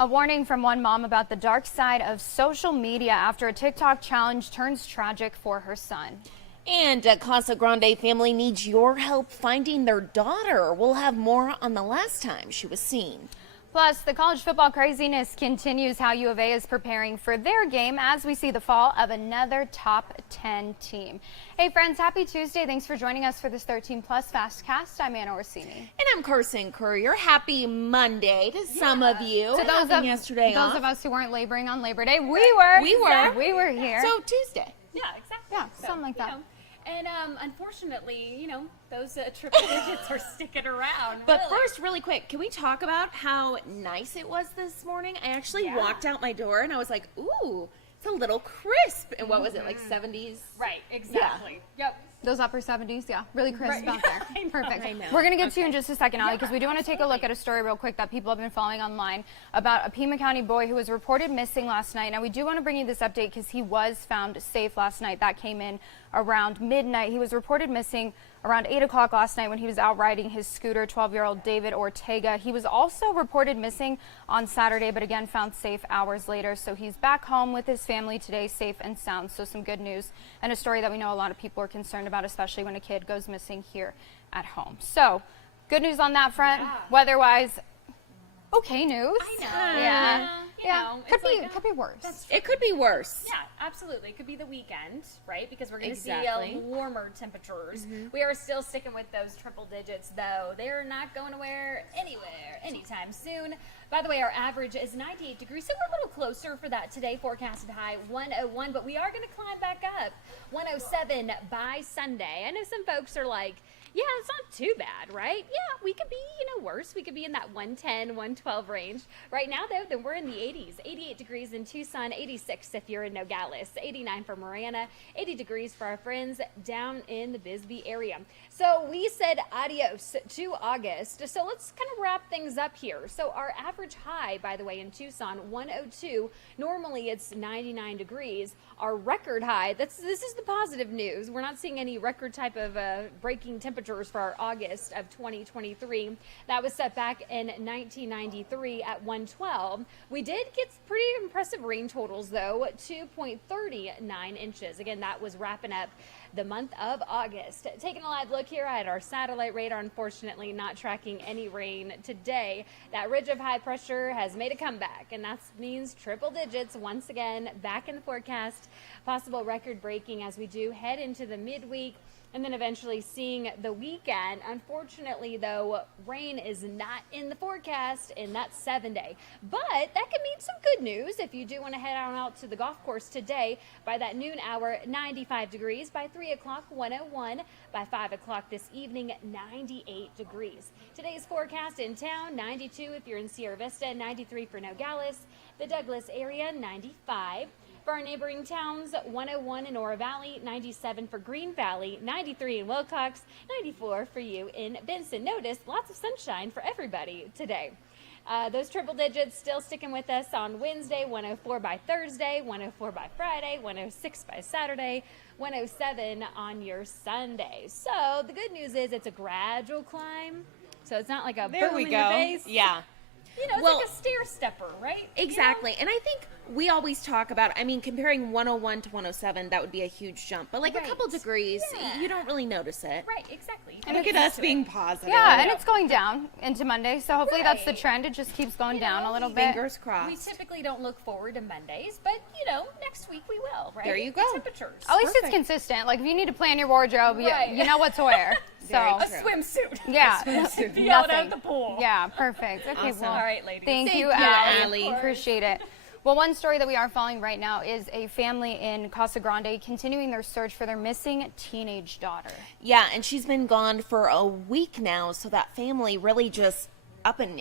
A warning from one mom about the dark side of social media after a TikTok challenge turns tragic for her son. And a Casa Grande family needs your help finding their daughter. We'll have more on the last time she was seen. Plus, the college football craziness continues how U of A is preparing for their game as we see the fall of another top 10 team. Hey friends, happy Tuesday. Thanks for joining us for this 13 Plus FastCast. I'm Anna Orsini. And I'm Carson Courier. Happy Monday to some of you. To those of us who weren't laboring on Labor Day, we were here. So Tuesday. Yeah, exactly. Yeah, something like that. And unfortunately, those triple digits are sticking around. But first, really quick, can we talk about how nice it was this morning? I actually walked out my door and I was like, ooh, it's a little crisp. And what was it, like 70s? Right, exactly. Yeah. Yep. Those upper 70s, yeah, really crisp out there. Perfect. I know. We're going to get to you in just a second, Allie, because we do want to take a look at a story real quick that people have been following online about a Pima County boy who was reported missing last night. Now, we do want to bring you this update because he was found safe last night. That came in around midnight. He was reported missing around 8 o'clock last night when he was out riding his scooter, 12-year-old David Ortega. He was also reported missing on Saturday, but again found safe hours later. So he's back home with his family today, safe and sound. So some good news and a story that we know a lot of people are concerned about, especially when a kid goes missing here at home. So good news on that front. Yeah. Weather-wise, okay news. I know. Yeah. Could be worse. It could be worse. Yeah, absolutely. It could be the weekend, right? Because we're going to Exactly. see warmer temperatures. We are still sticking with those triple digits, though. They're not going anywhere anytime soon. By the way, our average is 98 degrees, so we're a little closer for that today. Forecasted high 101, but we are going to climb back up 107 by Sunday. I know some folks are like, yeah, it's not too bad, right? Yeah, we could be, worse. We could be in that 110, 112 range. Right now, though, then we're in the 80s. 88 degrees in Tucson, 86 if you're in Nogales, 89 for Marana, 80 degrees for our friends down in the Bisbee area. So we said adios to August. So let's kind of wrap things up here. So our average high, by the way, in Tucson, 102. Normally it's 99 degrees. Our record high, this is the positive news. We're not seeing any record type of breaking temperatures for our August of 2023. That was set back in 1993 at 112. We did get pretty impressive rain totals, though, 2.39 inches. Again, that was wrapping up the month of August. Taking a live look here at our satellite radar, unfortunately not tracking any rain today. That ridge of high pressure has made a comeback, and that means triple digits once again back in the forecast. Possible record breaking as we do head into the midweek, and then eventually seeing the weekend. Unfortunately, though, rain is not in the forecast in that 7-day. But that could mean some good news if you do want to head on out to the golf course today. By that noon hour, 95 degrees. By 3 o'clock, 101. By 5 o'clock this evening, 98 degrees. Today's forecast in town, 92 if you're in Sierra Vista, 93 for Nogales. The Douglas area, 95. For our neighboring towns, 101 in Oro Valley, 97 for Green Valley, 93 in Wilcox, 94 for you in Benson. Notice lots of sunshine for everybody today. Those triple digits still sticking with us on Wednesday, 104 by Thursday, 104 by Friday, 106 by Saturday, 107 on your Sunday. So the good news is it's a gradual climb. So it's not like a boom in your face. Yeah. It's like a stair stepper, right? Exactly. And I think we always talk about, comparing 101 to 107, that would be a huge jump. But like a couple degrees, you don't really notice it. Right, exactly. And look at us being positive. Yeah, and it's going down into Monday, so hopefully that's the trend. It just keeps going down a little bit. Fingers crossed. We typically don't look forward to Mondays, but, next week we will, right? There you go. The temperatures. At least it's consistent. Like, if you need to plan your wardrobe, you know what to wear. So A swimsuit. Yeah. Be out at the pool. Yeah, perfect. Okay, Awesome. well, All right, ladies. thank you, Allie. Appreciate it. Well, one story that we are following right now is a family in Casa Grande continuing their search for their missing teenage daughter. Yeah, and she's been gone for a week now, so that family really just up in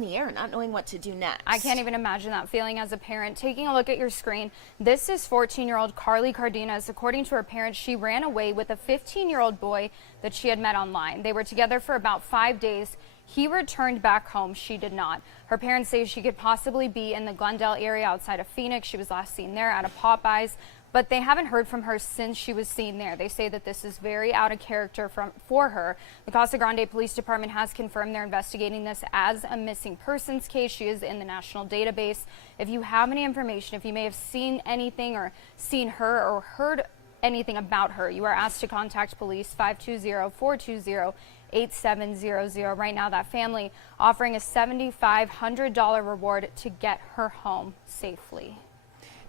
the air, not knowing what to do next. I can't even imagine that feeling as a parent. Taking a look at your screen, this is 14-year-old Carly Cardenas. According to her parents, she ran away with a 15-year-old boy that she had met online. They were together for about 5 days. He returned back home. She did not. Her parents say she could possibly be in the Glendale area outside of Phoenix. She was last seen there at a Popeyes. but they haven't heard from her since she was seen there. They say that this is very out of character for her. The Casa Grande Police Department has confirmed they're investigating this as a missing persons case. She is in the national database. If you have any information, if you may have seen anything or seen her or heard anything about her, you are asked to contact police 520-420-8700. Right now, that family offering a $7,500 reward to get her home safely.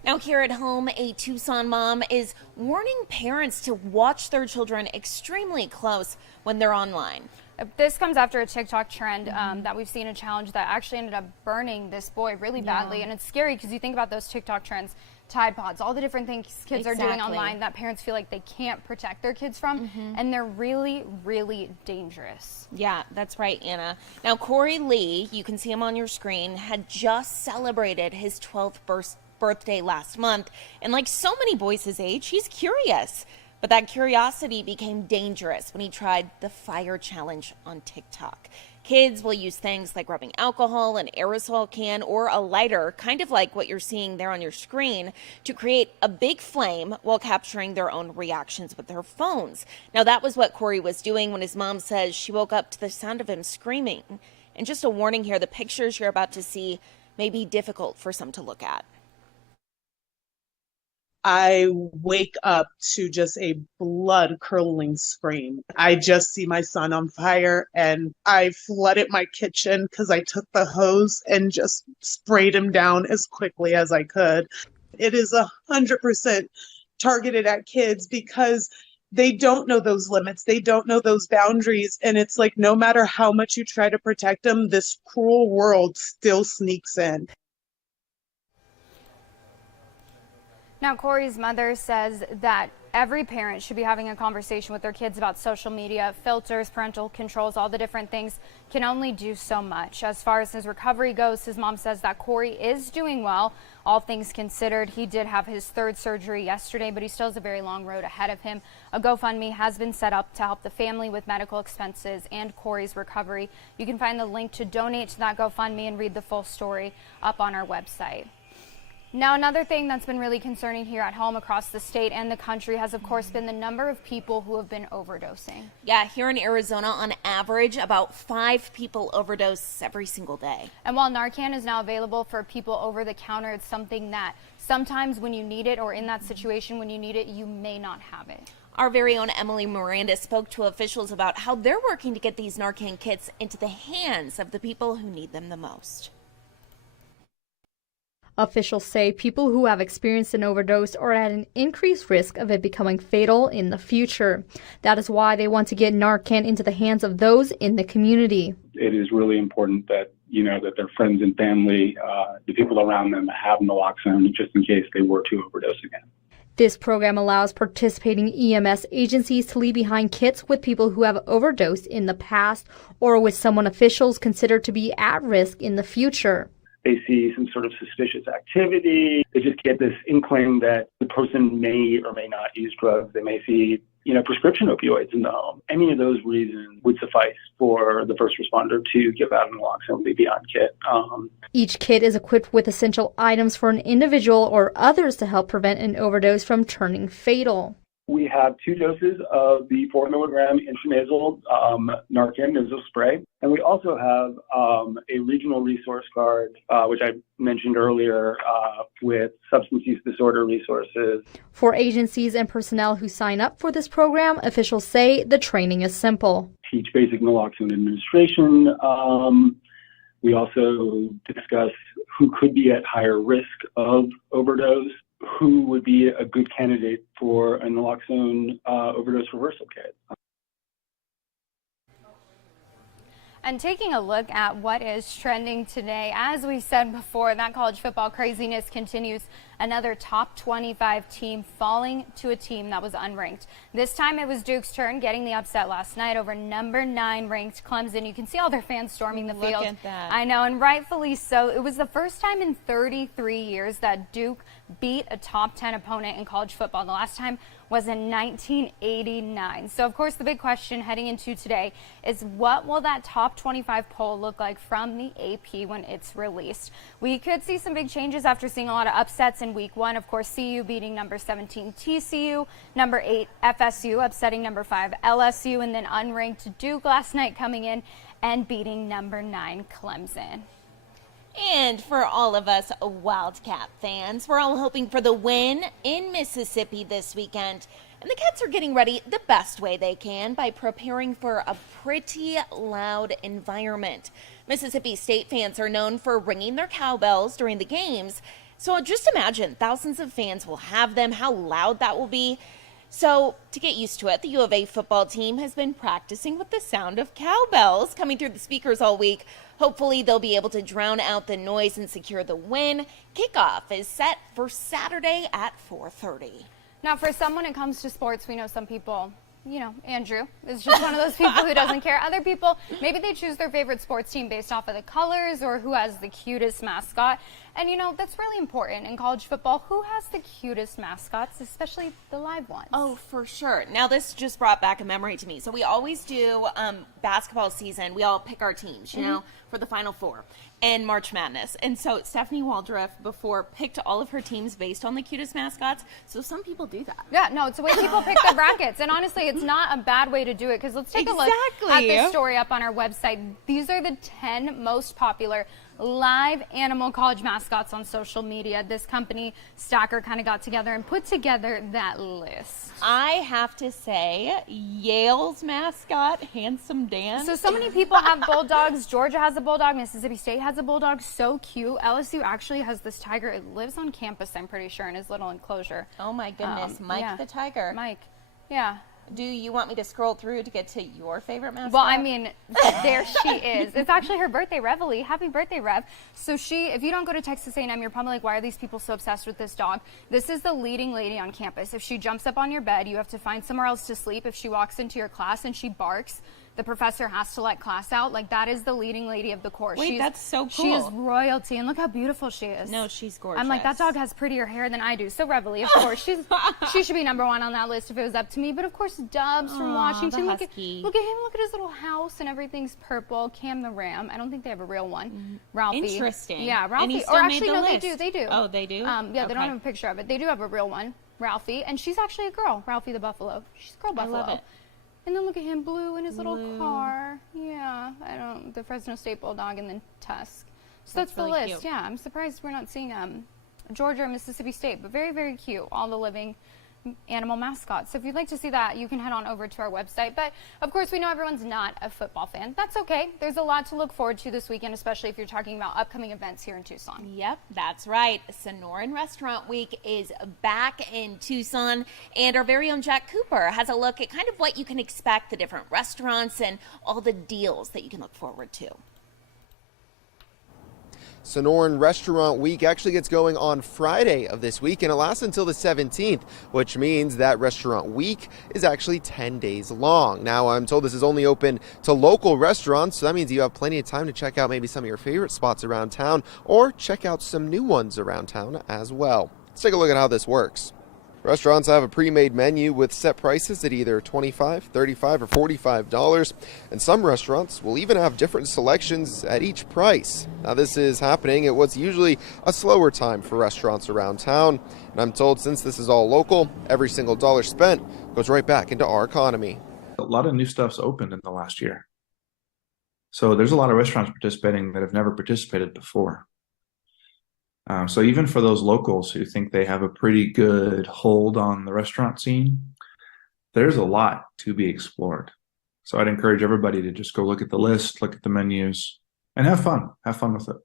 Now here at home, a Tucson mom is warning parents to watch their children extremely close when they're online. This comes after a TikTok trend that we've seen, a challenge that actually ended up burning this boy really badly. And it's scary because you think about those TikTok trends, Tide Pods, all the different things kids are doing online that parents feel like they can't protect their kids from. And they're really, really dangerous. Yeah, that's right, Anna. Now, Corey Lee, you can see him on your screen, had just celebrated his 12th birthday last month. And like so many boys his age, he's curious. But that curiosity became dangerous when he tried the fire challenge on TikTok. Kids will use things like rubbing alcohol, an aerosol can, or a lighter, kind of like what you're seeing there on your screen, to create a big flame while capturing their own reactions with their phones. Now, that was what Corey was doing when his mom says she woke up to the sound of him screaming. And just a warning here, the pictures you're about to see may be difficult for some to look at. I wake up to just a blood-curdling scream. I just see my son on fire, and I flooded my kitchen because I took the hose and just sprayed him down as quickly as I could. It is 100% targeted at kids because they don't know those limits. They don't know those boundaries. And it's like no matter how much you try to protect them, this cruel world still sneaks in. Now, Corey's mother says that every parent should be having a conversation with their kids about social media, filters, parental controls, all the different things can only do so much. As far as his recovery goes, his mom says that Corey is doing well, all things considered. He did have his third surgery yesterday, but he still has a very long road ahead of him. A GoFundMe has been set up to help the family with medical expenses and Corey's recovery. You can find the link to donate to that GoFundMe and read the full story up on our website. Now, another thing that's been really concerning here at home across the state and the country has, of course, been the number of people who have been overdosing. Yeah, here in Arizona, on average, about 5 people overdose every single day. And while Narcan is now available for people over the counter, it's something that sometimes when you need it, or in that situation when you need it, you may not have it. Our very own Emily Miranda spoke to officials about how they're working to get these Narcan kits into the hands of the people who need them the most. Officials say people who have experienced an overdose are at an increased risk of it becoming fatal in the future. That is why they want to get Narcan into the hands of those in the community. It is really important that, that their friends and family, the people around them have naloxone just in case they were to overdose again. This program allows participating EMS agencies to leave behind kits with people who have overdosed in the past or with someone officials consider to be at risk in the future. They see some sort of suspicious activity. They just get this inkling that the person may or may not use drugs. They may see, prescription opioids in the home. Any of those reasons would suffice for the first responder to give out an naloxone beyond kit. Each kit is equipped with essential items for an individual or others to help prevent an overdose from turning fatal. We have 2 doses of the 4 milligram intranasal Narcan nasal spray. And we also have a regional resource card, which I mentioned earlier, with substance use disorder resources. For agencies and personnel who sign up for this program, officials say the training is simple. Teach basic naloxone administration. We also discuss who could be at higher risk of overdose, who would be a good candidate for a naloxone overdose reversal kit. And taking a look at what is trending today, as we said before, that college football craziness continues. Another top 25 team falling to a team that was unranked. This time it was Duke's turn, getting the upset last night over number 9 ranked Clemson. You can see all their fans storming the field. Look at that. I know, and rightfully so. It was the first time in 33 years that Duke beat a top 10 opponent in college football. The last time was in 1989. So, of course, the big question heading into today is what will that top 25 poll look like from the AP when it's released? We could see some big changes after seeing a lot of upsets in week 1. Of course, CU beating number 17 TCU, number 8 FSU upsetting number 5 LSU, and then unranked Duke last night coming in and beating number 9 Clemson. And for all of us Wildcat fans, we're all hoping for the win in Mississippi this weekend. And the Cats are getting ready the best way they can by preparing for a pretty loud environment. Mississippi State fans are known for ringing their cowbells during the games. So just imagine thousands of fans will have them, how loud that will be. So to get used to it, the U of A football team has been practicing with the sound of cowbells coming through the speakers all week. Hopefully they'll be able to drown out the noise and secure the win. Kickoff is set for Saturday at 4:30. Now, for some, when it comes to sports, we know some people, Andrew is just one of those people who doesn't care. Other people, maybe they choose their favorite sports team based off of the colors or who has the cutest mascot. And, that's really important in college football. Who has the cutest mascots, especially the live ones? Oh, for sure. Now, this just brought back a memory to me. So we always do basketball season. We all pick our teams, for the Final Four and March Madness. And so Stephanie Waldref before picked all of her teams based on the cutest mascots. So some people do that. Yeah, no, it's the way people pick their brackets. And honestly, it's not a bad way to do it because let's take a look at this story up on our website. These are the 10 most popular live animal college mascots on social media. This company, Stacker, kind of got together and put together that list. I have to say, Yale's mascot, Handsome Dan. So many people have bulldogs. Georgia has a bulldog. Mississippi State has a bulldog. So cute. LSU actually has this tiger. It lives on campus, I'm pretty sure, in his little enclosure. Oh my goodness, Mike the tiger. Mike, yeah. Do you want me to scroll through to get to your favorite mascot? Well, I mean, there she is. It's actually her birthday, Reveille. Happy birthday, Rev. So if you don't go to Texas A&M, you're probably like, why are these people so obsessed with this dog? This is the leading lady on campus. If she jumps up on your bed, you have to find somewhere else to sleep. If she walks into your class and she barks, the professor has to let class out. Like, that is the leading lady of the course. Wait, that's so cool. She is royalty, and look how beautiful she is. No, she's gorgeous. I'm like, that dog has prettier hair than I do. So Reveille, of course, she should be number 1 on that list if it was up to me. But of course, Dubs from Washington. Look at him. Look at his little house, and everything's purple. Cam the Ram. I don't think they have a real one. Ralphie. Interesting. Yeah, Ralphie. And he still or actually, made the no, list. they do. Oh, they do? Yeah, okay. they don't have a picture of it. They do have a real one, Ralphie, and she's actually a girl. Ralphie the buffalo. She's a girl buffalo. I love it. And then look at him, Blue, in his little car. Yeah, the Fresno State Bulldog, and then Tusk. So that's the really list. cute. Yeah, I'm surprised we're not seeing Georgia or Mississippi State, but very, very cute. All the living animal mascots. So if you'd like to see that, you can head on over to our website. But of course, we know everyone's not a football fan. That's okay. There's a lot to look forward to this weekend, especially if you're talking about upcoming events here in Tucson. Yep, that's right. Sonoran Restaurant Week is back in Tucson, and our very own Jack Cooper has a look at kind of what you can expect, the different restaurants and all the deals that you can look forward to. Sonoran Restaurant Week actually gets going on Friday of this week, and it lasts until the 17th, which means that Restaurant Week is actually 10 days long. Now, I'm told this is only open to local restaurants, so that means you have plenty of time to check out maybe some of your favorite spots around town or check out some new ones around town as well. Let's take a look at how this works. Restaurants have a pre-made menu with set prices at either $25, $35, or $45, and some restaurants will even have different selections at each price. Now, this is happening at what's usually a slower time for restaurants around town, and I'm told since this is all local, every single dollar spent goes right back into our economy. A lot of new stuff's opened in the last year. So there's a lot of restaurants participating that have never participated before. So even for those locals who think they have a pretty good hold on the restaurant scene, there's a lot to be explored. So I'd encourage everybody to just go look at the list, look at the menus, and have fun. Have fun with it.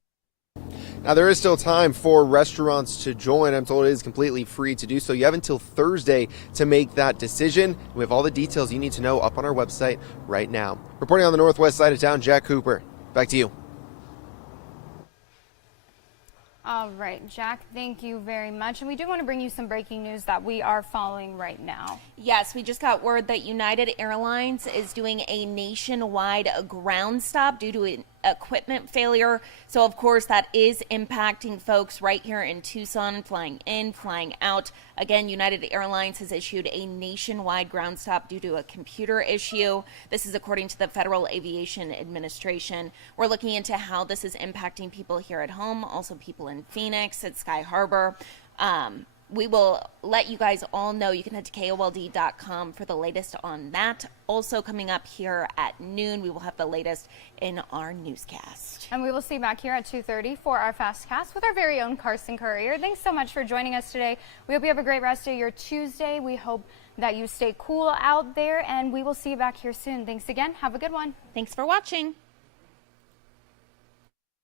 Now, there is still time for restaurants to join. I'm told it is completely free to do so. You have until Thursday to make that decision. We have all the details you need to know up on our website right now. Reporting on the northwest side of town, Jack Cooper. Back to you. All right, Jack, thank you very much. And we do want to bring you some breaking news that we are following right now. Yes, we just got word that United Airlines is doing a nationwide ground stop due to equipment failure. So, of course, that is impacting folks right here in Tucson, flying in, flying out. Again, United Airlines has issued a nationwide ground stop due to a computer issue. This is according to the Federal Aviation Administration. We're looking into how this is impacting people here at home, also people in Phoenix at Sky Harbor. We will let you guys all know. You can head to KOLD.com for the latest on that. Also coming up here at noon, we will have the latest in our newscast. And we will see you back here at 2:30 for our FastCast with our very own Carson Courier. Thanks so much for joining us today. We hope you have a great rest of your Tuesday. We hope that you stay cool out there, and we will see you back here soon. Thanks again. Have a good one. Thanks for watching.